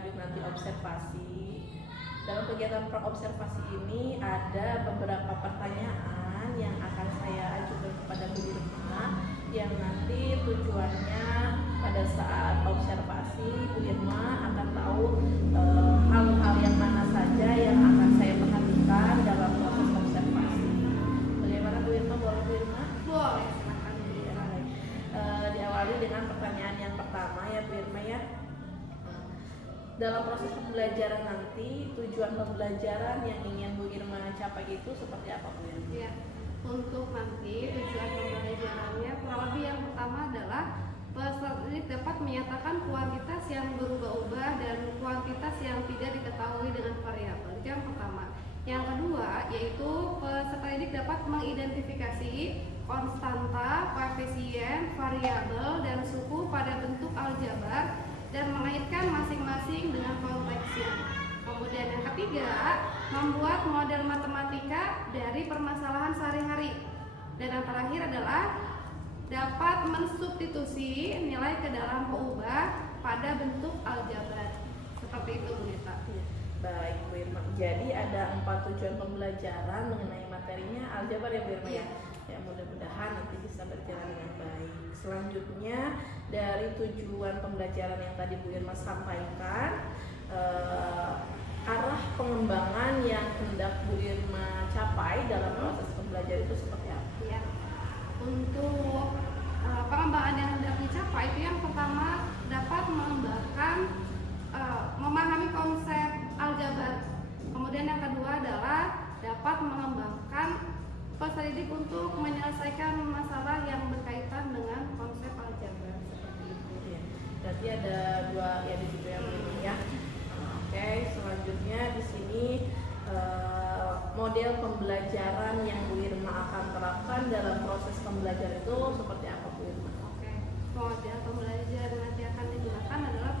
lanjut nanti observasi. Dalam kegiatan praobservasi ini ada beberapa pertanyaan yang akan saya ajukan kepada Bu Irma, yang nanti tujuannya pada saat observasi Bu Irma akan tahu hal-hal yang mana saja yang akan saya perhatikan dalam proses observasi. Bagaimana Bu Irma? Boleh Bu Irma? Boleh, silakan. Diawali dengan pertanyaan yang pertama ya Bu Irma ya. Dalam proses pembelajaran nanti, tujuan pembelajaran yang ingin Bu Irma capai itu seperti apa Bu Irma? Ya, untuk nanti tujuan pembelajarannya kurang lebih yang pertama adalah peserta didik dapat menyatakan kuantitas yang berubah-ubah dan kuantitas yang tidak diketahui dengan variabel. Itu yang pertama. Yang kedua yaitu peserta didik dapat mengidentifikasi konstanta, koefisien, variabel, dan suku pada bentuk aljabar dan mengaitkan masing-masing dengan konteksnya. Kemudian yang ketiga, membuat model matematika dari permasalahan sehari-hari. Dan yang terakhir adalah dapat mensubstitusi nilai ke dalam peubah pada bentuk aljabar. Seperti itu Bu Nita. Baik Bu Irma, jadi ada 4 tujuan pembelajaran mengenai materinya aljabar ya Bu Irma ya. Ya mudah-mudahan nanti bisa berjalan dengan baik. Selanjutnya dari tujuan pembelajaran yang tadi Bu Irma sampaikan, arah pengembangan yang hendak Bu Irma capai dalam proses pembelajaran itu seperti apa? Ya. Untuk pengembangan yang hendak dicapai itu yang pertama dapat mengembangkan memahami konsep aljabar. Kemudian yang kedua adalah dapat mengembangkan peserta didik untuk menyelesaikan masalah yang berkaitan dengan konsep aljabar seperti itu. Ya. Berarti ada 2 ya di situ ya Bu Irma ya. Oke, selanjutnya di sini model pembelajaran yang Bu Irma akan terapkan dalam proses pembelajaran itu seperti apa Bu Irma? Oke, model pembelajaran nanti akan digunakan adalah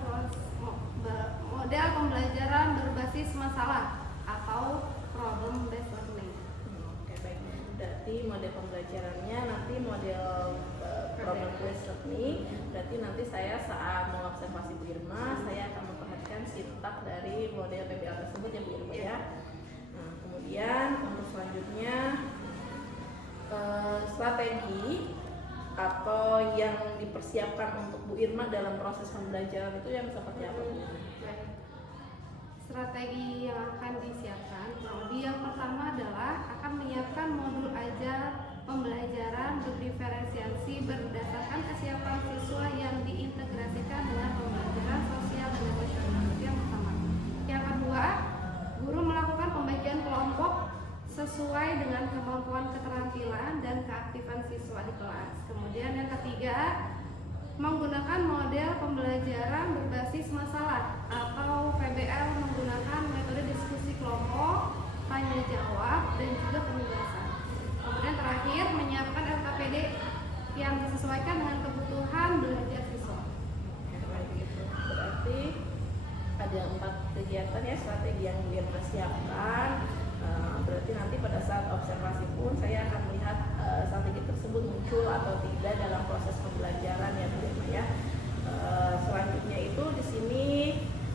model pembelajaran berbasis masalah atau problem based learning. Oke, baik. Berarti model pembelajarannya nanti model problem based learning. Berarti nanti saya saat mengobservasi Bu Irma, saya akan memperhatikan sintak dari model PBL tersebut ya Bu Irma ya. Nah, kemudian untuk selanjutnya strategi atau yang dipersiapkan untuk Bu Irma dalam proses pembelajaran itu yang seperti apa Bu Irma? Strategi yang akan disiapkan, yang pertama adalah akan menyiapkan modul ajar pembelajaran berdiferensiasi berdasarkan kesiapan siswa yang diintegrasikan dengan pembelajaran sosial dan emosional. Itu yang pertama. Yang kedua, guru melakukan pembagian kelompok sesuai dengan kemampuan keterampilan dan keaktifan siswa di kelas. Kemudian yang ketiga, menggunakan model pembelajaran berbasis masalah atau PBL menggunakan metode diskusi kelompok, tanya jawab, dan juga penugasan. Kemudian terakhir, menyiapkan LKPD yang disesuaikan dengan kebutuhan belajar siswa. Berarti ada 4 kegiatan ya strategi yang Bu Irma siapkan. Berarti nanti pada saat observasi pun saya akan melihat strategi tersebut muncul atau tidak dalam proses pembelajaran ya Bu Irma ya. Selanjutnya itu di sini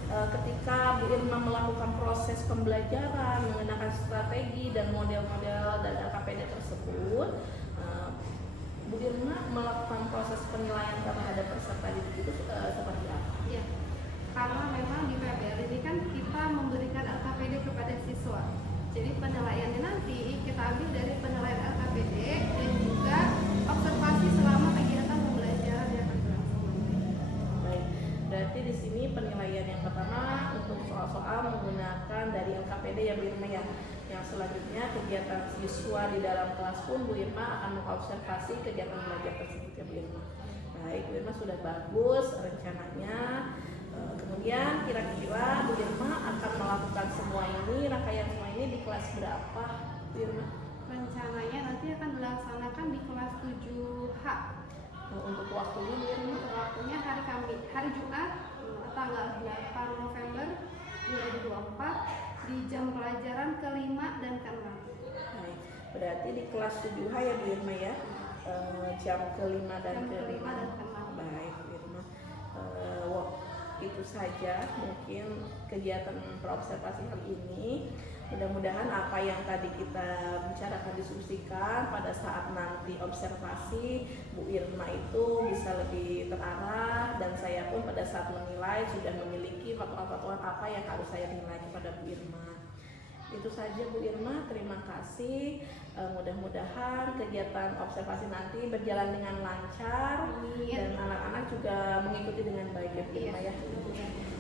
ketika Bu Irma melakukan proses pembelajaran menggunakan strategi dan model-model dan LKPD tersebut, Bu Irma melakukan proses penilaian terhadap peserta didik itu seperti apa? Ya, karena memang di PBL ini kan kita memberikan LKPD kepada siswa. Jadi penilaiannya nanti kita ambil dari penilaian LKPD dan juga observasi selama kegiatan pembelajaran yang akan berlangsung. Baik, berarti di sini penilaian yang pertama untuk soal-soal menggunakan dari LKPD ya Bu Irma ya. Yang selanjutnya kegiatan siswa di dalam kelas pun Bu Irma akan mengobservasi kegiatan belajar tersebut ya Bu Irma. Baik, Bu Irma sudah bagus rencananya. Kemudian kira-kira Bu Irma akan melakukan semua ini, rangkaian semua ini di kelas berapa Bu Irma? Rencananya nanti akan dilaksanakan di kelas 7H. Untuk waktunya Bu Irma? Untuk waktunya hari Jumat tanggal 8 November 2024 di jam pelajaran ke-5 dan ke-6. Baik, berarti di kelas 7H ya Bu Irma ya, jam ke-5 dan ke-6. Baik Bu Irma. Itu saja mungkin kegiatan praobservasi hari ini. Mudah-mudahan apa yang tadi kita bicarakan, diskusikan pada saat nanti observasi Bu Irma itu bisa lebih terarah, dan saya pun pada saat menilai sudah memiliki patokan-patokan apa yang harus saya nilai kepada Bu Irma. Itu saja Bu Irma, terima kasih. Mudah-mudahan kegiatan observasi nanti berjalan dengan lancar dan anak-anak juga mengikuti dengan baik ya Bu Irma ya.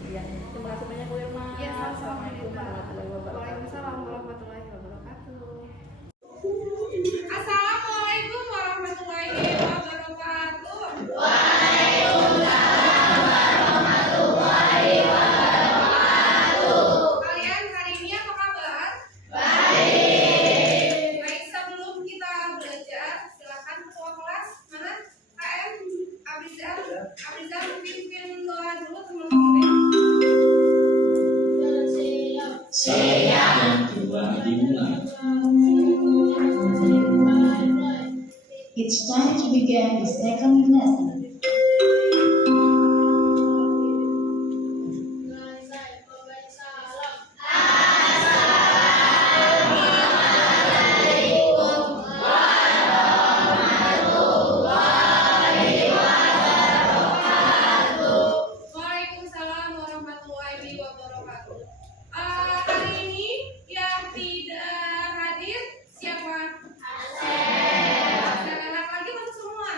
Ya, terima kasih banyak Bu Irma. Ya, sama-sama. Assalamualaikum warahmatullahi wabarakatuh. Waalaikumsalam warahmatullahi wabarakatuh. Assalamualaikum warahmatullahi wabarakatuh. Kalian hari ini apa kabar? Baik, sebelum kita belajar, silakan ketua kelas mana? KM Abrizal mungkin doa dulu teman-teman. It's time to begin the second lesson. Waalaikumsalam warahmatullahi wabarakatuh. Hari ini yang tidak hadir siapa? Dan anak lagi masuk semua.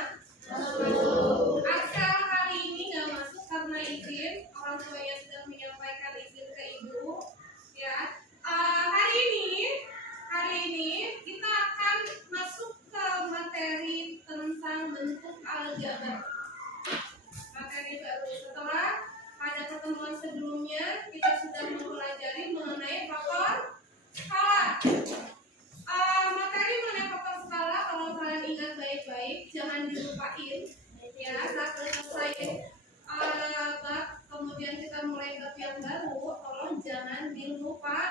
Asal hari ini nggak masuk karena izin, orang tuanya sudah menyampaikan izin ke ibu. Ya, hari ini kita akan masuk ke materi tentang bentuk aljabar. Materi baru setelah pada pertemuan sebelumnya kita sudah mempelajari mengenai faktor skala. Materi mengenai faktor skala kalau kalian ingat baik-baik jangan dilupain ya. Saat selesai bab kemudian kita mulai bab yang baru, tolong jangan dilupakan.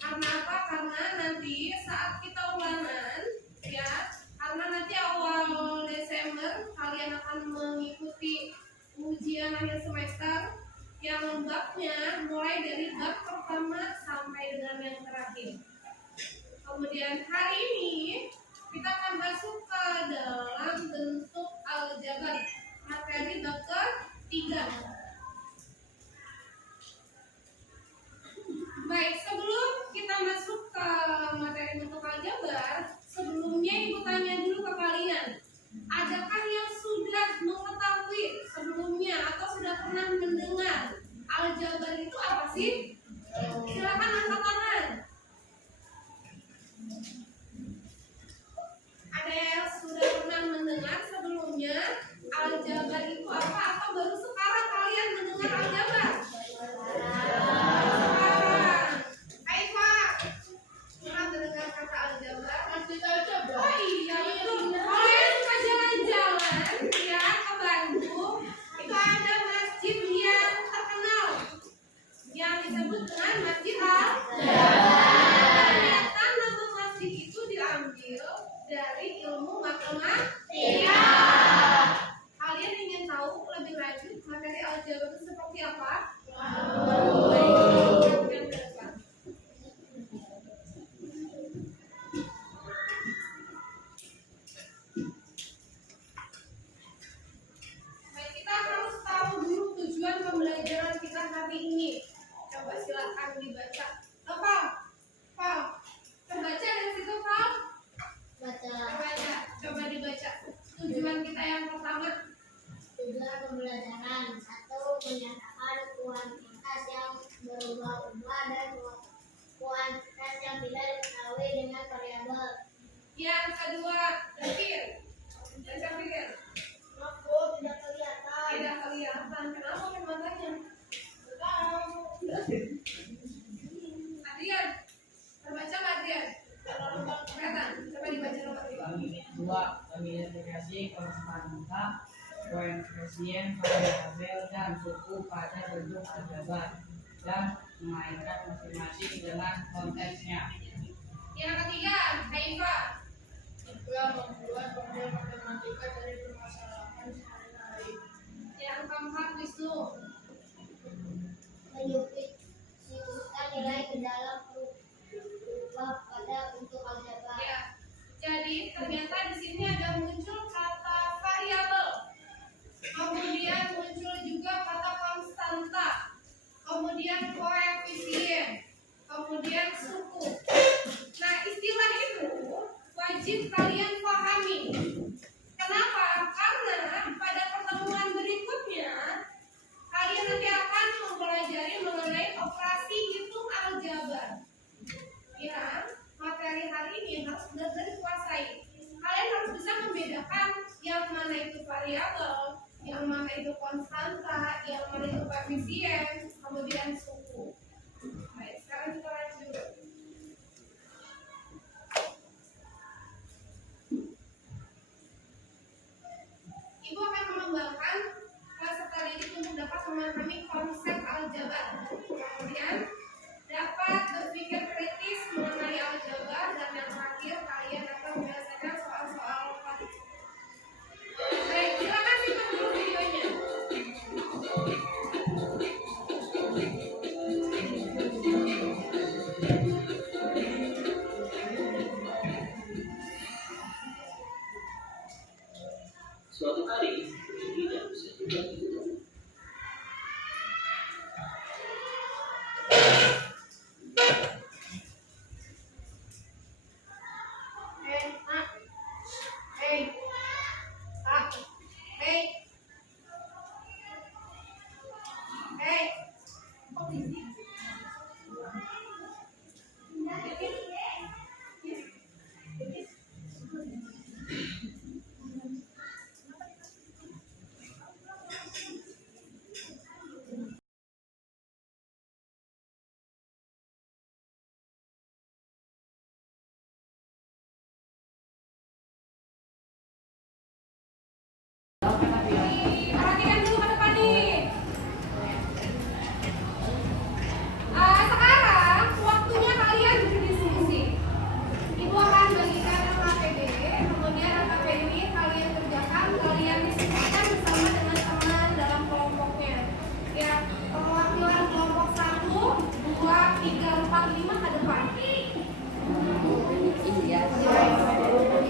Karena apa? Karena nanti saat kita ulangan ya, karena nanti awal Desember kalian akan mengikuti ujian akhir semester yang babnya mulai dari bab pertama sampai dengan yang terakhir. Kemudian hari ini kita akan masuk ke dalam bentuk aljabar, materi bab ketiga. Baik, sebelum kita masuk ke materi bentuk aljabar, sebelumnya ibu tanya dulu ke kalian, adakah yang sudah mengetahui sebelumnya atau sudah pernah mendengar aljabar itu apa sih? Silakan angkat tangan. Ada yang sudah pernah mendengar sebelumnya aljabar itu apa, atau baru sekarang kalian mendengar aljabar? Hai Pak, pernah mendengar kata aljabar? Oh iya betul. Kalau yang suka jalan-jalan ya ke Bandung, itu ada masjid yang terkenal yang disebut dengan Masjid Al-Jabar. Ternyata nama masjid itu diambil dari ilmu matematika. Kalian ingin tahu lebih lanjut materi aljabar itu seperti apa? Baik, kita harus tahu dulu tujuan pembelajaran kita hari ini. Coba silakan dibaca. Pal, terbaca dari situ Pal? Baca. Coba dibaca. Tujuan kita yang pertama. Tujuan pembelajaran 1. Menyatakan kuantitas yang berubah-ubah dan kuantitas yang tidak diketahui dengan variabel. Yang kedua, pikir. Baca pikir. Aku tidak kelihatan. Tidak kelihatan. Kenapa kan matanya? Adrian, terbaca nggak Adrian? Kelihatan. Coba dibaca nomor 2. 2. Mengidentifikasi konstanta, koefisien, variabel, dan suku pada bentuk aljabar dan mengaitkan masing-masing dengan konteksnya. Yang ketiga, Haifa. Membuat model matematika dari permasalahan sehari-hari. Yang keempat, Wisnu. variabel, yang mana itu konstanta, yang mana itu koefisien, kemudian suku. Baik, sekarang kita lanjut. Ibu akan mengembangkan peserta didik untuk dapat memahami konsep aljabar. Kemudian dapat berpikir kritis mengenai aljabar, dan yang terakhir kalian dapat menyelesaikan soal-soal logika. Baik, silakan simak dulu videonya. Suatu hari, tidak bisa juga tidur. Perhatikan dulu ke depan nih. Sekarang waktunya kalian berdiskusi. Ibu akan bagikan LKPD, kemudian LKPD ini kalian kerjakan, kalian diskusikan bersama dengan teman dalam kelompoknya. Ya, perwakilan kelompok 1, 2, 3, 4, 5 ke depan.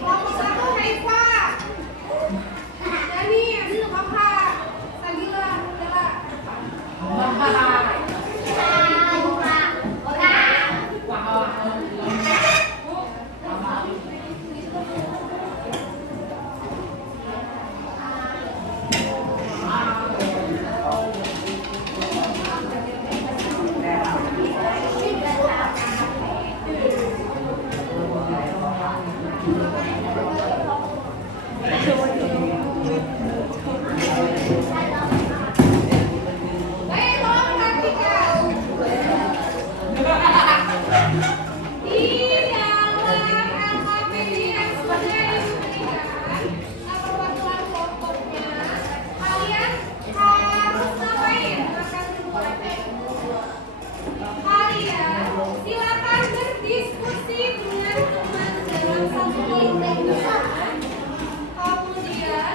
Kelompok 1 Haifa, Dani, Bapak, Sagila, Bella, baik, tolong perhatikan. Di dalam LKPD yang sudah diberikan, perwakilan kelompoknya, kalian harus ngapain? Makan dulu. Kalian silakan berdiskusi dengan teman dalam satu lingkungan. Kemudian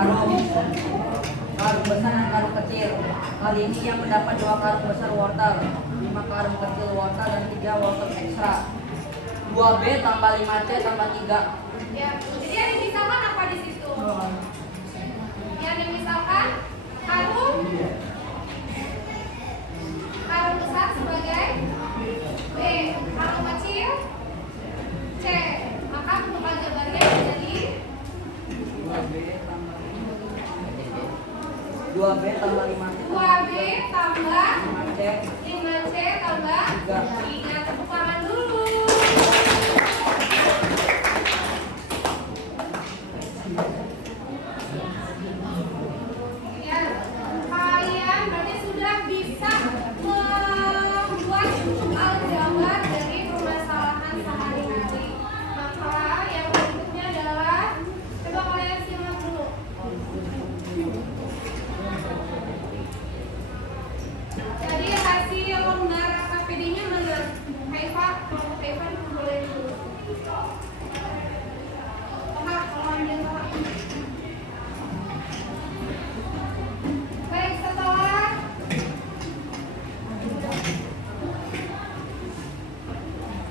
karung besar dan karung kecil. Kali ini yang mendapat 2 karung besar wortel, 5 karung kecil wortel dan 3 wortel ekstra. 2B tambah 5C tambah 3. Ya, jadi yang dimisalkan apa di situ? Yang dimisalkan karung besar sebagai B, karung kecil C. Maka untuk aljabarnya menjadi 2B tambah 5C 2B tambah 5C 5C tambah 3. Tepuk tangan dulu. Ya, kalian berarti sudah bisa membuat aljabar dari permasalahan sehari-hari. Maka yang berikutnya adalah coba kalian simak dulu. Jadi hasil lembar KPD-nya mana? Haifa, kalau Haifa boleh dulu. Kak, kalau ambil Kak. Baik, setelah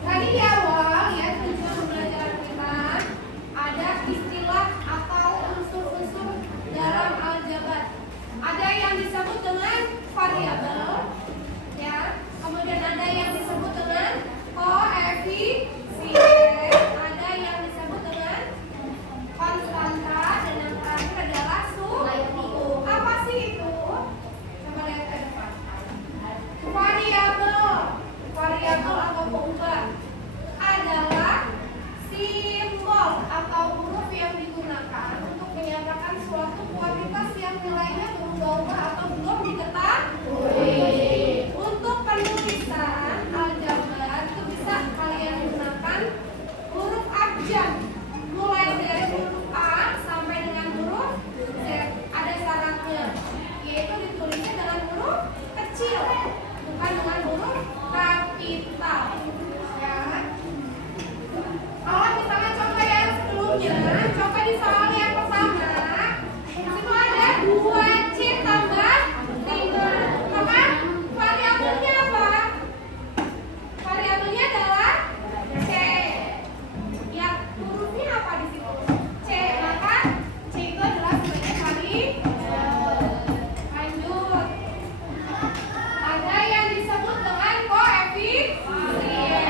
tadi di awal ya tujuan pembelajaran kita ada istilah atau unsur-unsur dalam aljabar. Ada yang disebut dengan variabel, ya. Kemudian ada yang disebut dengan koefisien, ada yang disebut dengan konstanta, dan yang terakhir adalah suku. Apa sih itu? Coba lihat ke depan. Variabel atau pengubah adalah simbol atau huruf yang digunakan untuk menyatakan suatu kuantitas yang nilainya berubah-ubah atau belum diketahui. Untuk penulisan aljabar itu bisa kalian gunakan huruf abjad, mulai dari huruf A sampai dengan huruf Z. Ada syaratnya, yaitu ditulisnya dengan huruf kecil, bukan dengan huruf kapital. Ya. Kalau misalnya contoh yang sebelumnya, coba di soal yang pertama, itu ada 2C tambah 5. Maka variabelnya apa? Variabelnya adalah C. Ya, hurufnya apa di situ? C. Maka C itu adalah sebagai variabel. Lanjut. Ada yang disebut dengan koefisien.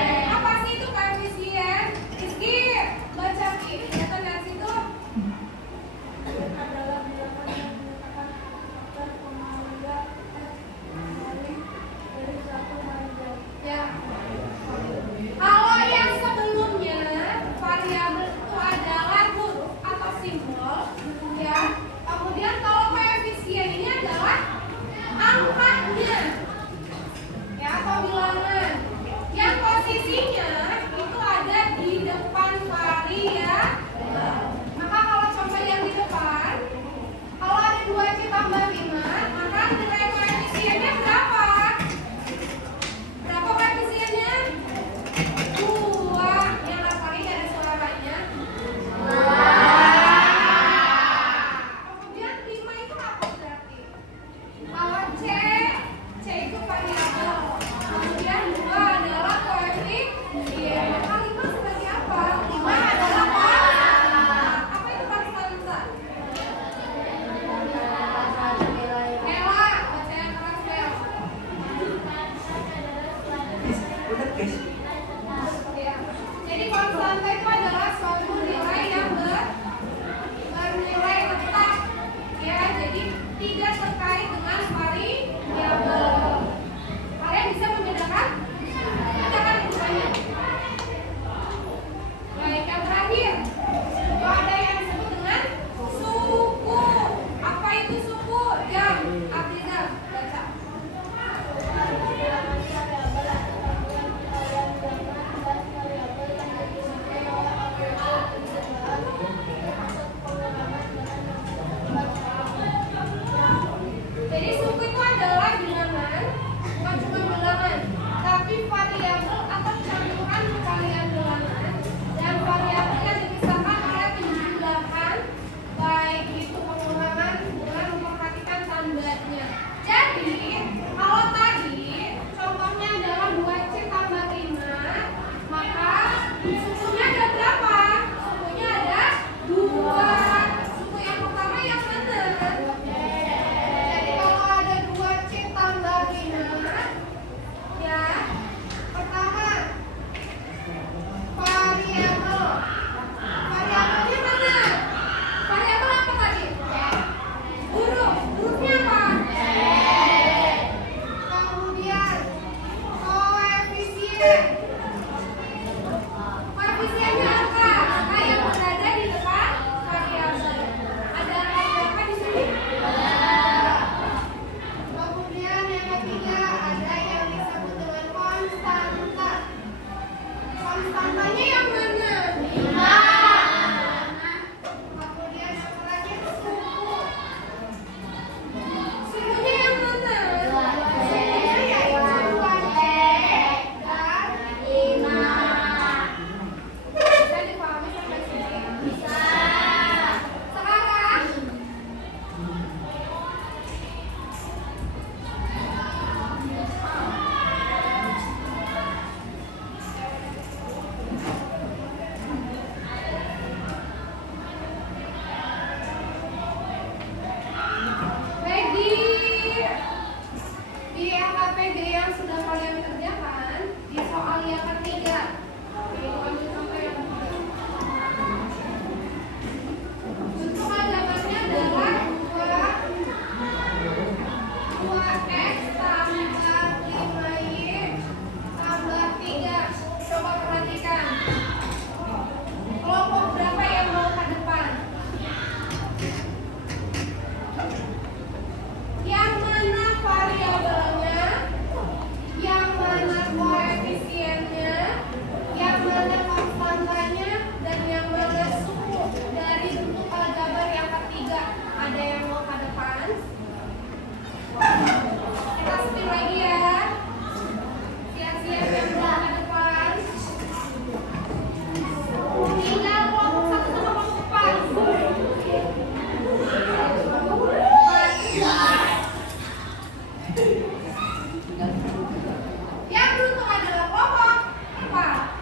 Yang beruntung adalah kelompok apa?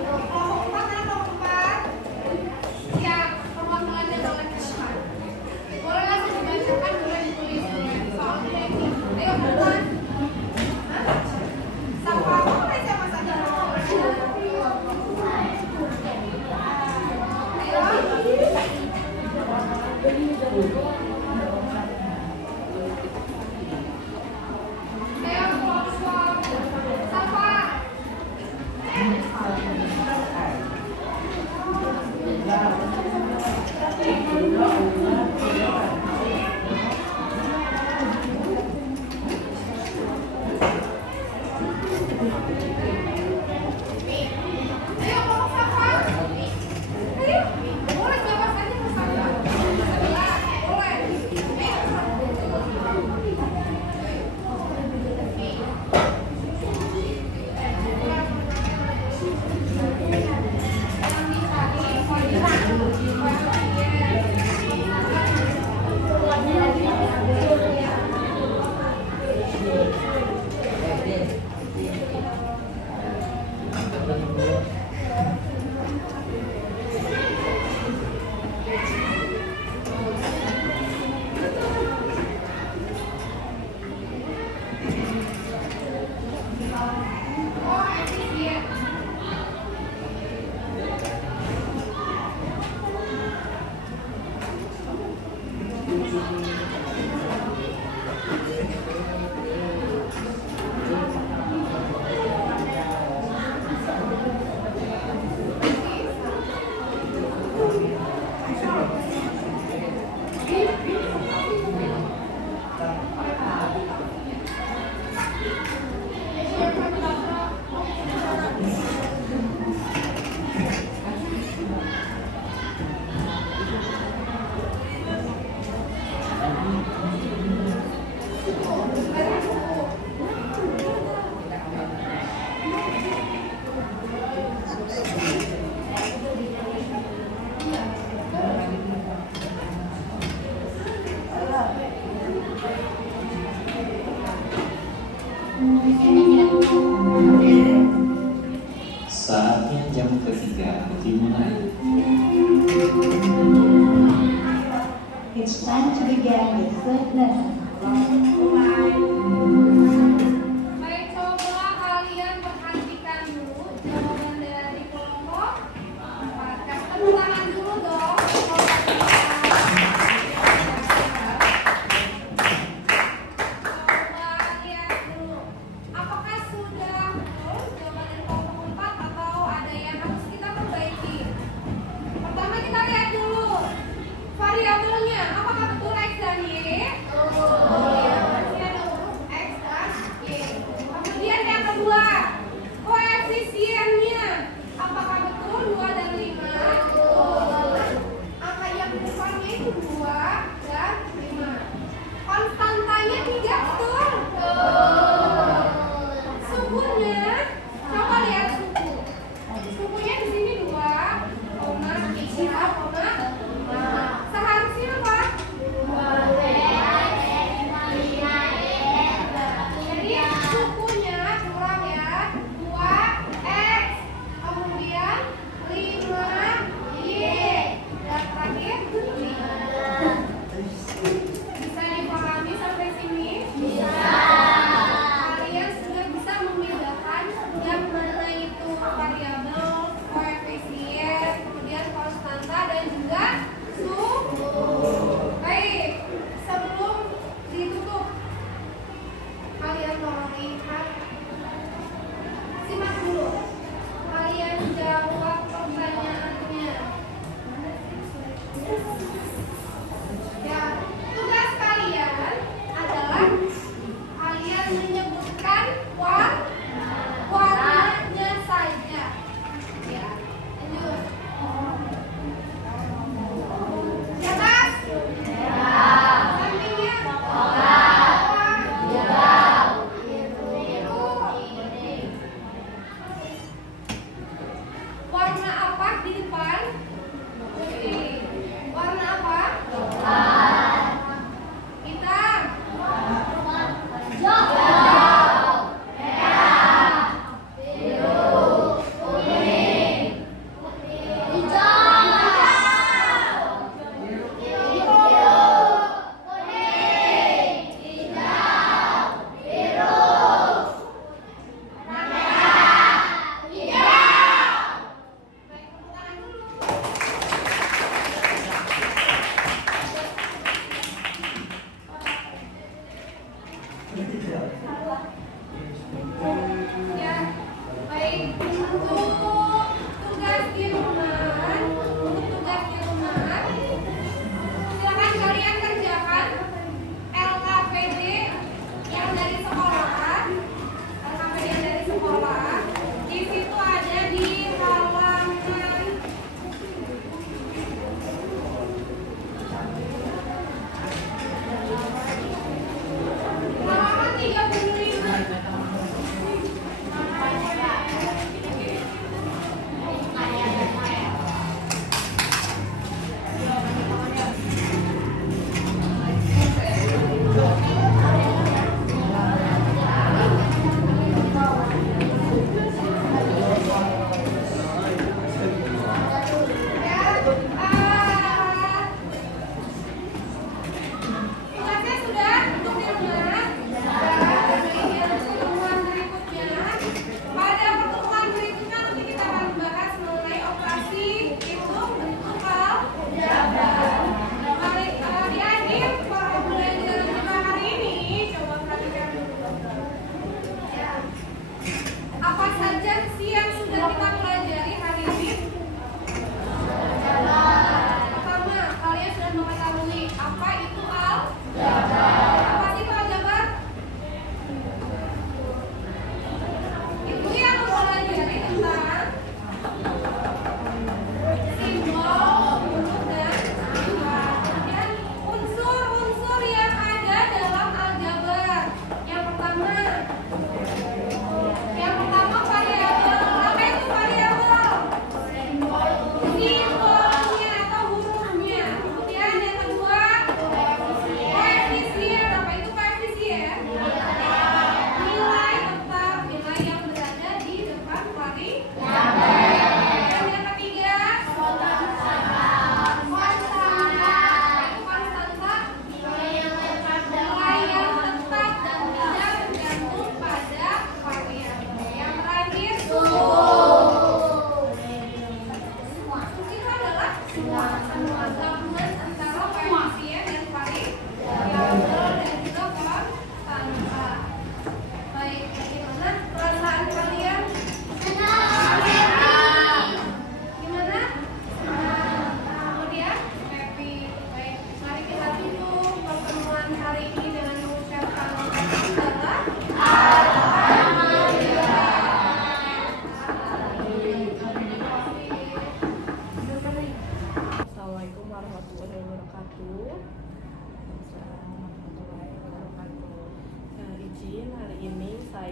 Kelompok 4 dan kelompok 4 yang perwakilannya oleh Kesma. Boleh langsung dibacakan, boleh ditulis soalnya ini. Ayo buruan. Siapa? Mulai siapa saja? Ayo kelompok siapa? Ayo kelompok siapa? Ayo, boleh jawab saja bersama. Boleh. Saatnya jam ketiga dimulai. It's time to begin the third lesson. Baik, coba kalian perhatikan dulu jawaban dari kelompok 4. Kasih tepuk tangan dulu dong. Coba lihat dulu. Apakah sudah betul jawaban dari kelompok 4 atau ada yang harus kita perbaiki? Pertama kita lihat dulu variabelnya. Apakah betul X dan Y? X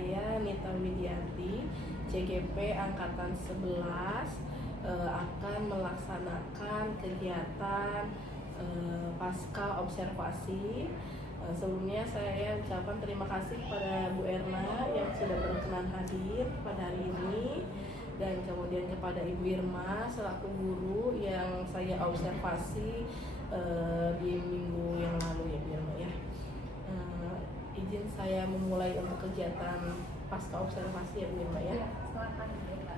saya Nita Widianti, CGP Angkatan 11, akan melaksanakan kegiatan pasca observasi. Sebelumnya saya ucapkan terima kasih kepada Bu Erna yang sudah berkenan hadir pada hari ini, dan kemudian kepada Ibu Irma selaku guru yang saya observasi di minggu yang lalu ya Bu Irma ya. Izin saya memulai untuk kegiatan pasca observasi ya Bu Irma ya. Ya, silakan Bu Irma.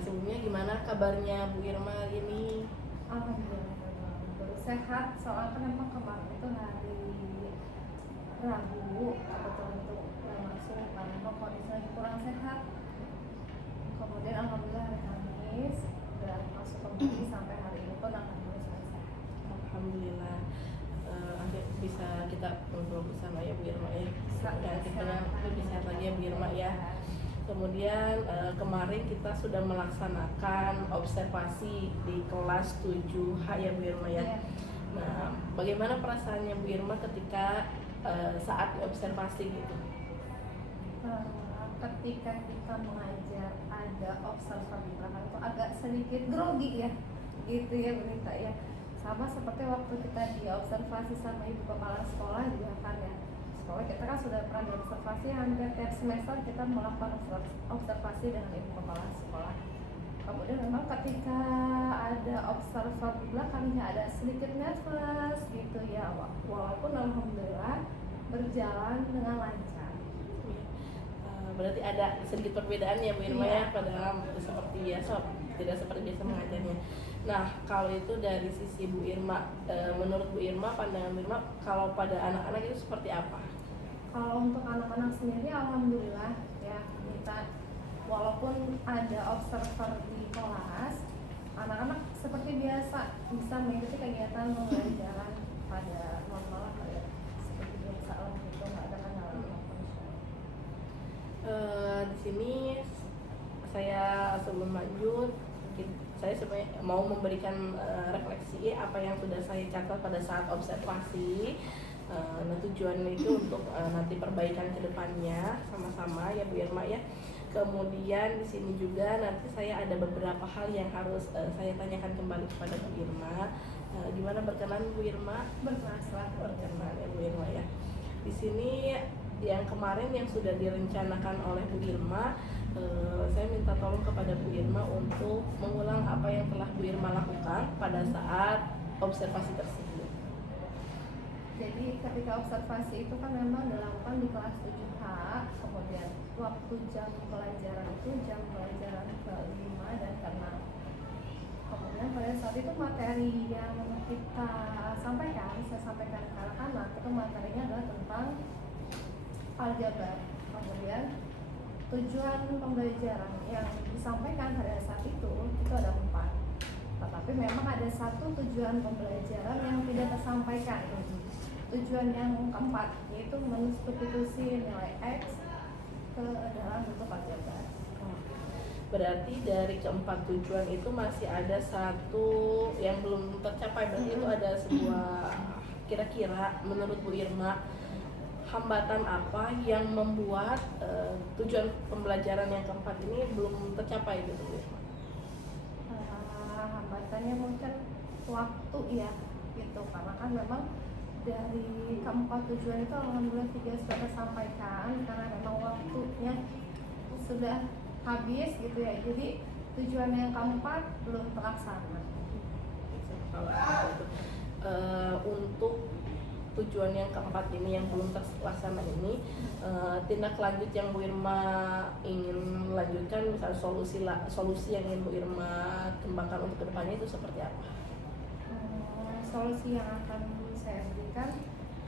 Sebelumnya gimana kabarnya Bu Irma hari ini? Alhamdulillah baru sehat, soalnya kan memang kemarin itu hari Rabu kebetulan itu yang masuk karena memang kondisi lagi kurang sehat. Kemudian alhamdulillah hari Kamis dan masuk kembali sampai hari ini pun alhamdulillah sudah sehat. Alhamdulillah. Akhir bisa kita ngobrol bersama ya Bu Irma ya. Dan kita lebih sehat lagi ya Bu Irma ya. Kemudian kemarin kita sudah melaksanakan observasi di kelas 7H ya Bu Irma ya. Nah, bagaimana perasaannya Bu Irma ketika saat observasi gitu? Ketika kita mengajar ada observer di belakang itu agak sedikit grogi ya, gitu ya berita ya. Sama seperti waktu kita diobservasi sama ibu kepala sekolah juga kan ya. Sekolah kita kan sudah pernah diobservasi hampir tiap semester kita melakukan observasi dengan ibu kepala sekolah. Kemudian memang ketika ada observer di belakangnya ada sedikit nervous gitu ya, walaupun alhamdulillah berjalan dengan lancar. Berarti ada sedikit perbedaan ya Bu Irma ya, pada seperti biasa, tidak seperti biasa mengajarnya. Nah, kalau itu dari sisi Bu Irma, menurut Bu Irma, pandangan Bu Irma, kalau pada anak-anak itu seperti apa? Kalau untuk anak-anak sendiri alhamdulillah ya, kita walaupun ada observer di kelas, anak-anak seperti biasa bisa mengikuti kegiatan pembelajaran pada normal kayak seperti biasa lah gitu, nggak ada kendala apapun. Di sini saya sebelum lanjut, saya sebenarnya mau memberikan refleksi apa yang sudah saya catat pada saat observasi. Nah, tujuan itu untuk nanti perbaikan ke depannya sama-sama ya Bu Irma ya. Kemudian di sini juga nanti saya ada beberapa hal yang harus saya tanyakan kembali kepada Bu Irma. Gimana, berkenan Bu Irma? Berkenan ya Bu Irma ya. Di sini yang kemarin yang sudah direncanakan oleh Bu Irma, saya minta tolong kepada Bu Irma untuk mengulang apa yang telah Bu Irma lakukan pada saat observasi tersebut. Jadi ketika observasi itu kan memang dilakukan di kelas 7H, kemudian waktu jam pelajaran itu jam pelajaran ke-5 dan ke-6. Kemudian pada saat itu materi yang kita sampaikan, saya sampaikan ke anak-anak, itu materinya adalah tentang aljabar. Kemudian tujuan pembelajaran yang disampaikan pada saat itu ada 4. Tetapi memang ada satu tujuan pembelajaran yang tidak tersampaikan. Tujuan yang keempat yaitu mensubstitusi nilai X ke dalam bentuk aljabar. Berarti dari keempat tujuan itu masih ada satu yang belum tercapai. Berarti itu ada sebuah, kira-kira menurut Bu Irma, hambatan apa yang membuat tujuan pembelajaran yang keempat ini belum tercapai gitu Bu Irma? Hambatannya mungkin waktu ya gitu, karena kan memang dari keempat tujuan itu alhamdulillah 3 sudah tersampaikan karena memang waktunya sudah habis gitu ya, jadi tujuan yang keempat belum terlaksana. Untuk tujuan yang keempat ini yang belum terlaksana ini, tindak lanjut yang Bu Irma ingin lanjutkan, misalnya solusi yang ingin Bu Irma kembangkan untuk kedepannya itu seperti apa? Solusi yang akan saya berikan,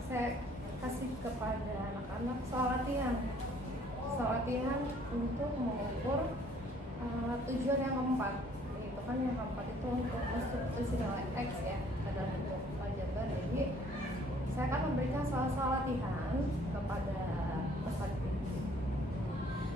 saya kasih kepada anak-anak soal latihan untuk mengukur tujuan yang keempat. Itu kan yang keempat itu untuk mensubstitusi nilai X ya adalah bentuk aljabar. Jadi saya akan memberikan soal-soal latihan kepada peserta didik.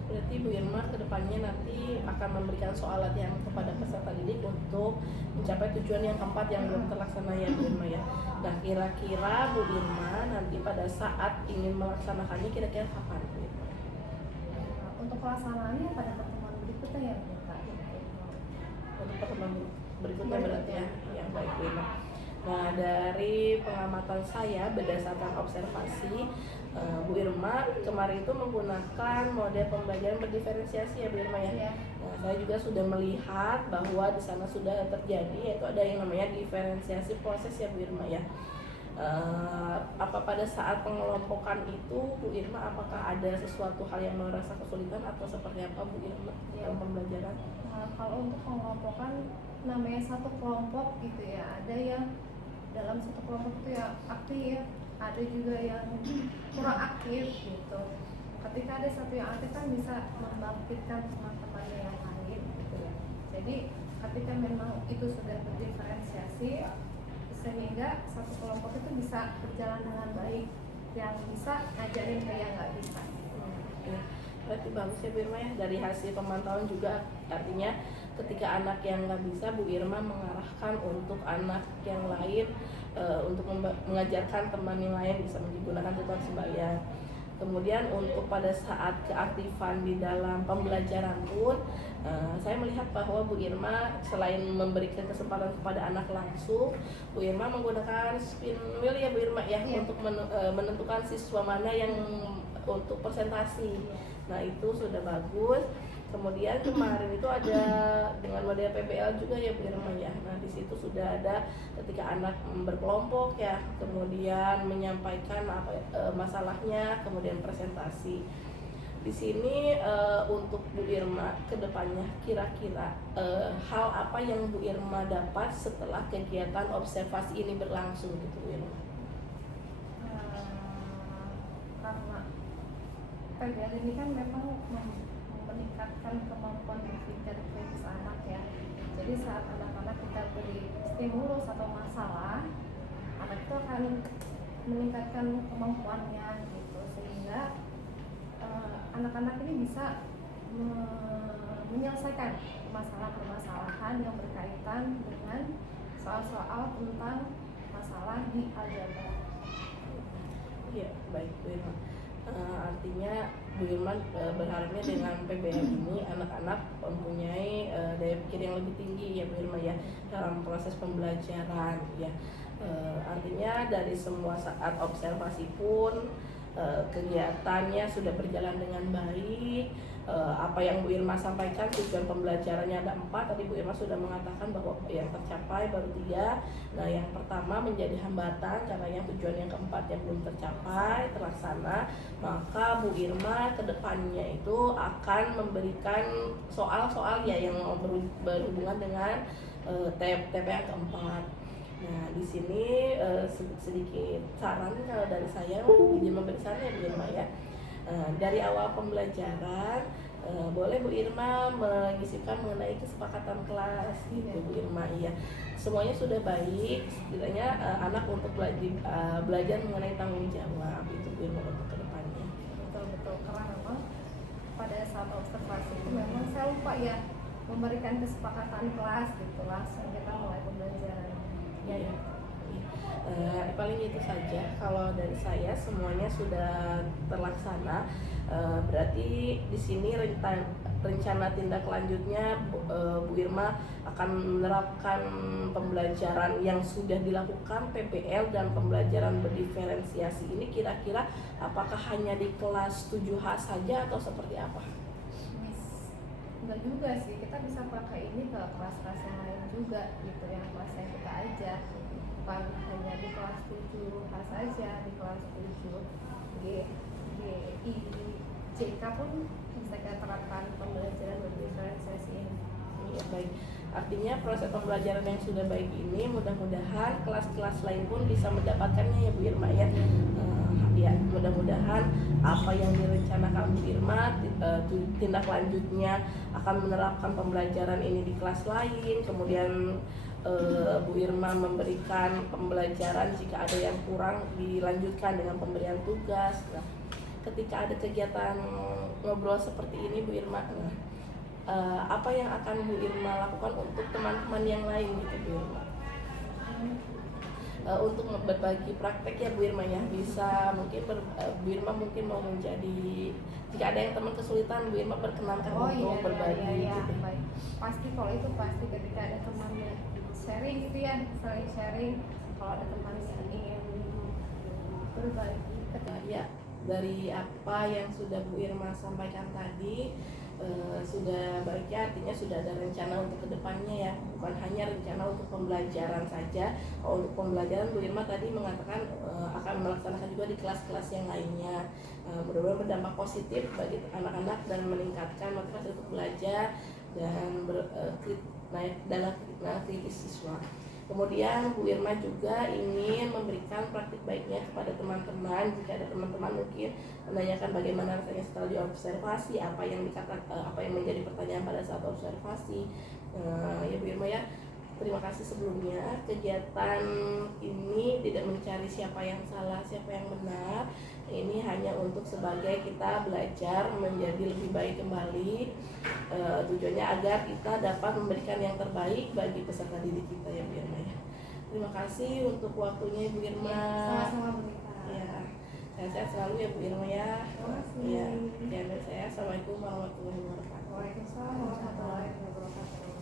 Berarti Bu Irma kedepannya nanti akan memberikan soal latihan kepada peserta didik untuk mencapai tujuan yang keempat yang belum terlaksana ya Bu Irma ya. Nah, kira-kira Bu Irma nanti pada saat ingin melaksanakannya kira-kira kapan Bu Irma? untuk pelaksanaannya pada pertemuan berikutnya ya Bu. Untuk pertemuan berikutnya berarti ya, yang baik Bu Irma. Nah, dari pengamatan saya berdasarkan observasi, Bu Irma kemarin itu menggunakan model pembelajaran berdiferensiasi ya Bu Irma ya. Iya. Nah, saya juga sudah melihat bahwa di sana sudah terjadi, yaitu ada yang namanya diferensiasi proses ya Bu Irma ya. Apa pada saat pengelompokan itu Bu Irma apakah ada sesuatu hal yang merasa kesulitan atau seperti apa Bu Irma dalam pembelajaran? Nah, kalau untuk pengelompokan namanya satu kelompok gitu ya, ada yang dalam satu kelompok itu yang aktif, ada juga yang kurang aktif gitu. Ketika ada satu yang aktif kan bisa membangkitkan teman-temannya yang lain gitu ya. Jadi ketika memang itu sudah berdiferensiasi, sehingga satu kelompok itu bisa berjalan dengan baik, yang bisa ngajarin ke yang nggak bisa. Ya, berarti bagus ya Bu Irma ya. Dari hasil pemantauan juga artinya ketika anak yang nggak bisa, Bu Irma mengarahkan untuk anak yang lain untuk mengajarkan teman yang lain bisa menggunakan tutor sebaya. Kemudian untuk pada saat keaktifan di dalam pembelajaran pun saya melihat bahwa Bu Irma selain memberikan kesempatan kepada anak langsung, Bu Irma menggunakan spin wheel ya Bu Irma ya, Iya. untuk menentukan siswa mana yang untuk presentasi. Nah, itu sudah bagus. Kemudian kemarin itu ada dengan model PBL juga ya Bu Irma ya. Nah, di situ sudah ada ketika anak berkelompok ya, kemudian menyampaikan masalahnya, kemudian presentasi. Di sini untuk Bu Irma ke depannya kira-kira hal apa yang Bu Irma dapat setelah kegiatan observasi ini berlangsung gitu Bu Irma? Karena PBL ini kan memang meningkatkan kemampuan berpikir kritis anak ya. Jadi saat anak-anak kita beri stimulus atau masalah, anak itu akan meningkatkan kemampuannya gitu, sehingga anak-anak ini bisa menyelesaikan masalah permasalahan yang berkaitan dengan soal-soal tentang masalah di aljabar. Iya, baik Bu Irma. Artinya Bu Irma berharapnya dengan PBL ini anak-anak mempunyai daya pikir yang lebih tinggi ya Bu Irma ya dalam proses pembelajaran ya. Artinya dari semua saat observasi pun kegiatannya sudah berjalan dengan baik. Apa yang Bu Irma sampaikan tujuan pembelajarannya ada 4. Tadi Bu Irma sudah mengatakan bahwa yang tercapai baru 3. Nah, yang pertama menjadi hambatan karena yang tujuan yang keempat yang belum tercapai terlaksana, maka Bu Irma kedepannya itu akan memberikan soal-soal ya yang berhubungan dengan TP yang keempat. Nah, di sini sedikit saran kalau dari saya, izin memberi saran ya Bu Irma ya. Dari awal pembelajaran boleh Bu Irma menyisipkan mengenai kesepakatan kelas gitu Bu Irma ya. Semuanya sudah baik, setidaknya anak untuk belajar mengenai tanggung jawab itu Bu Irma untuk kedepannya. Betul-betul, karena memang pada saat observasi itu memang saya lupa ya memberikan kesepakatan kelas gitu, langsung kita mulai pembelajaran. Ya. Paling itu saja. Kalau dari saya semuanya sudah terlaksana. Berarti di sini rencana tindak lanjutnya Bu Irma akan menerapkan pembelajaran yang sudah dilakukan PBL dan pembelajaran berdiferensiasi ini kira-kira apakah hanya di kelas 7H saja atau seperti apa? Enggak juga sih, kita bisa pakai ini ke kelas-kelas yang lain juga gitu, yang kelas yang kita ajar. Bukan hanya di kelas 7H saja, di kelas 7 G, I, JK pun bisa kita terapkan pembelajaran berdiferensiasi ini. Iya, baik. Artinya proses pembelajaran yang sudah baik ini mudah-mudahan kelas-kelas lain pun bisa mendapatkannya ya Bu Irma ya. Ya, mudah-mudahan apa yang direncanakan Bu Irma tindak lanjutnya akan menerapkan pembelajaran ini di kelas lain. Kemudian Bu Irma memberikan pembelajaran jika ada yang kurang dilanjutkan dengan pemberian tugas. Nah, ketika ada kegiatan ngobrol seperti ini Bu Irma, apa yang akan Bu Irma lakukan untuk teman-teman yang lain gitu Bu Irma? untuk berbagi praktek ya Bu Irma ya, bisa mungkin Bu Irma mungkin mau menjadi, jika ada yang teman kesulitan Bu Irma perkenankan untuk berbagi gitu. Baik. Pasti kalau itu pasti ketika ada teman yang sharing gitu ya, saling sharing. Kalau ada teman yang ingin berbagi Ya, dari apa yang sudah Bu Irma sampaikan tadi, sudah baiknya artinya sudah ada rencana untuk kedepannya ya, bukan hanya rencana untuk pembelajaran saja. Kalau untuk pembelajaran Bu Irma tadi mengatakan akan melaksanakan juga di kelas-kelas yang lainnya. Mudah-mudahan berdampak positif bagi anak-anak dan meningkatkan motivasi untuk belajar dan naik dalam kritis siswa. Kemudian Bu Irma juga ingin memberikan praktik baiknya kepada teman-teman. Jika ada teman-teman mungkin menanyakan bagaimana rasanya setelah diobservasi, apa yang menjadi pertanyaan pada saat observasi. Ya Bu Irma ya, terima kasih sebelumnya. Kegiatan ini tidak mencari siapa yang salah, siapa yang benar. Ini hanya untuk sebagai kita belajar menjadi lebih baik kembali. Tujuannya agar kita dapat memberikan yang terbaik bagi peserta didik kita ya Bu Irma ya. Terima kasih untuk waktunya Bu Irma. sama-sama Bu Nita. Ya, sehat-sehat selalu ya Bu Irma ya. Terima kasih. Ya, saya. Assalamualaikum warahmatullahi wabarakatuh. Waalaikumsalam warahmatullahi wabarakatuh.